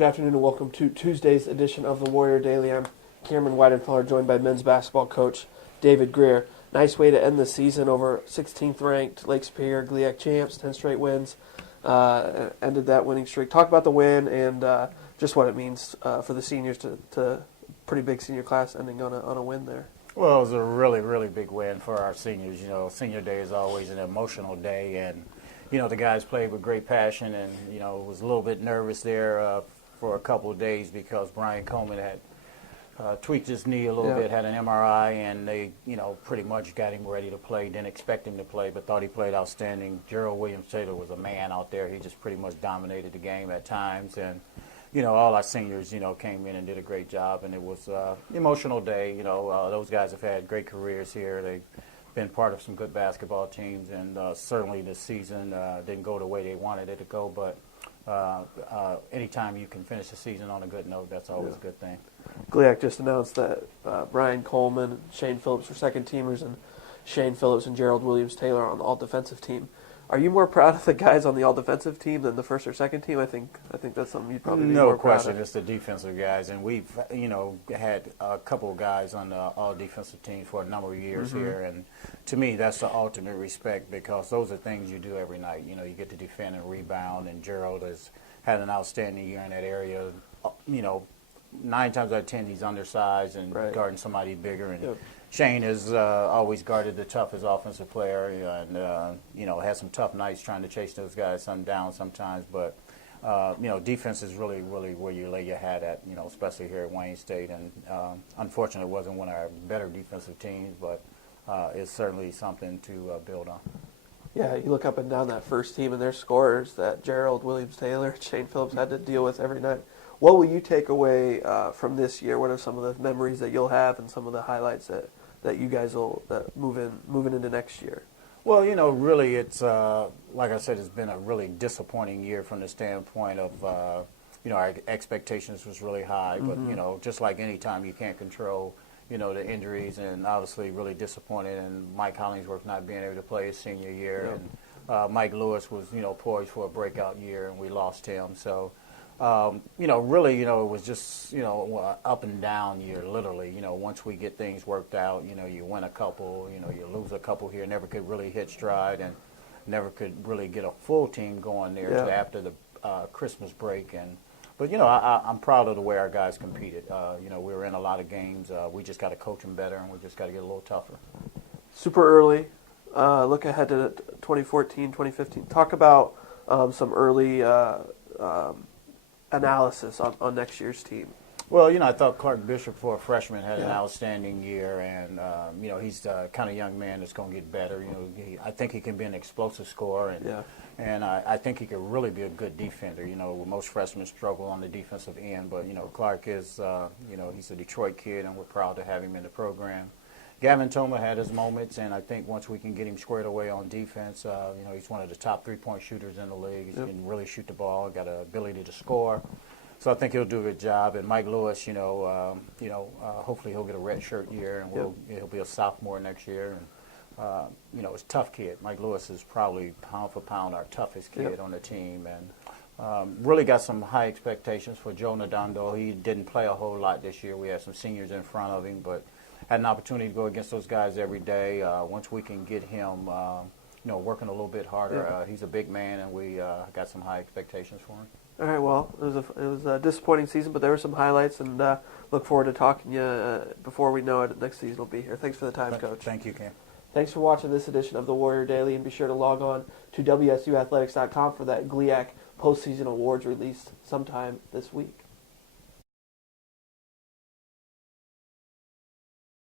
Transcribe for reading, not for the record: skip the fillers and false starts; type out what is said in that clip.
Good afternoon and welcome to Tuesday's edition of the Warrior Daily. I'm Cameron Weidenfeller, joined by men's basketball coach David Greer. Nice way to end the season over 16th ranked Lake Superior GLIAC champs, 10 straight wins. Ended that winning streak. Talk about the win and just what it means for the seniors to pretty big senior class ending on a win there. Well, it was a really, really big win for our seniors. You know, senior day is always an emotional day, and the guys played with great passion, and was a little bit nervous there for a couple of days because Brian Coleman had tweaked his knee a little bit, had an MRI, and they, pretty much got him ready to play. Didn't expect him to play, but thought he played outstanding. Gerald Williams-Taylor was a man out there. He just pretty much dominated the game at times, and all our seniors, came in and did a great job, and it was an emotional day. Those guys have had great careers here. They've been part of some good basketball teams, and certainly this season didn't go the way they wanted it to go, but anytime you can finish the season on a good note, that's always a good thing. GLIAC just announced that Brian Coleman, Shane Phillips were second teamers, and Shane Phillips and Gerald Williams-Taylor on the all-defensive team. Are you more proud of the guys on the all-defensive team than the first or second team? I think that's something you'd probably be more proud of. No question, it's the defensive guys, and we've had a couple of guys on the all-defensive team for a number of years here, and to me that's the ultimate respect because those are things you do every night. You get to defend and rebound, and Gerald has had an outstanding year in that area. 9 times out of 10 he's undersized and guarding somebody bigger, and Shane has always guarded the toughest offensive player, and has some tough nights trying to chase those guys down sometimes. But defense is really, really where you lay your hat at. Especially here at Wayne State, and unfortunately, it wasn't one of our better defensive teams, but it's certainly something to build on. Yeah, you look up and down that first team and their scorers that Gerald Williams-Taylor, Shane Phillips had to deal with every night. What will you take away from this year? What are some of the memories that you'll have and some of the highlights that you guys will moving into next year? Well, really it's, like I said, it's been a really disappointing year from the standpoint of, our expectations was really high. But, just like any time you can't control, the injuries, and obviously really disappointed in Mike Hollingsworth not being able to play his senior year. And Mike Lewis was, poised for a breakout year, and we lost him. So, really, it was just, up and down year, literally. Once we get things worked out, you win a couple, you lose a couple here, never could really hit stride and never could really get a full team going there till after the Christmas break. But I'm proud of the way our guys competed. We were in a lot of games. We just got to coach them better, and we just got to get a little tougher. Super early. Look ahead to 2014, 2015. Talk about some early analysis on next year's team. Well, I thought Clark Bishop, for a freshman, had an outstanding year, and he's the kind of young man that's going to get better. I think he can be an explosive scorer, and I think he could really be a good defender. Most freshmen struggle on the defensive end, but Clark is, he's a Detroit kid, and we're proud to have him in the program. Gavin Toma had his moments, and I think once we can get him squared away on defense, he's one of the top three-point shooters in the league. He can really shoot the ball, got an ability to score. So I think he'll do a good job. And Mike Lewis, hopefully he'll get a red shirt year, and he'll be a sophomore next year. And it's a tough kid. Mike Lewis is probably pound for pound our toughest kid on the team, and really got some high expectations for Joe Nadondo. He didn't play a whole lot this year. We had some seniors in front of him, but had an opportunity to go against those guys every day. Once we can get him, working a little bit harder, he's a big man, and we got some high expectations for him. All right, well, it was a disappointing season, but there were some highlights, and look forward to talking to you before we know it. Next season will be here. Thanks for the time, Coach. Thank you, Cam. Thanks for watching this edition of the Warrior Daily, and be sure to log on to WSUathletics.com for that GLIAC postseason awards released sometime this week.